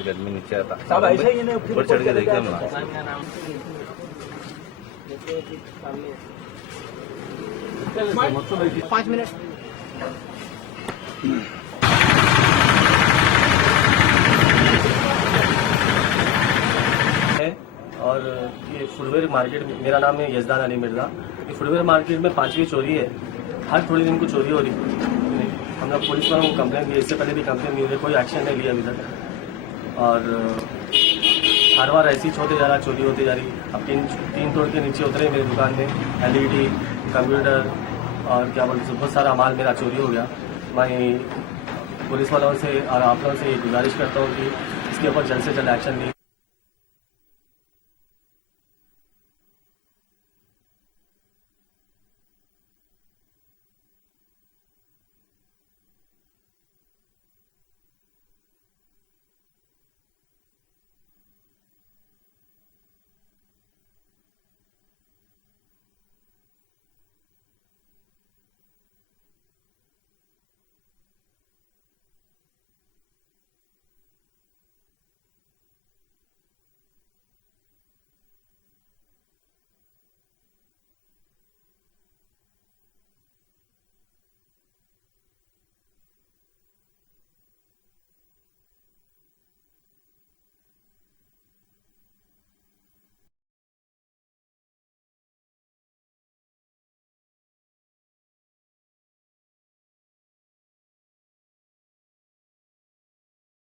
गर्मी नीचे आता ऊपर चढ़ के देखते हैं 5 मिनट और ये फुटवेयर मार्केट, मेरा नाम है यजदान अली मिर्जा। ये फुटवेयर मार्केट में 5वीं चोरी है। हर थोड़ी दिन को चोरी हो रही। हम लोग पुलिस वालों को कंप्लेन की, इससे पहले भी कंप्लेन की, कोई एक्शन नहीं लिया अभी तक। और हर बार ऐसी होते जा रहा, चोरी होती जा रही। अब तीन तोड़ के नीचे उतरे मेरी दुकान में LED, कंप्यूटर और क्या बोलते बहुत सारा माल मेरा चोरी हो गया। मैं पुलिस वालों से और आप लोगों से गुजारिश करता हूँ कि इसके ऊपर जल्द से जल्द एक्शन लें।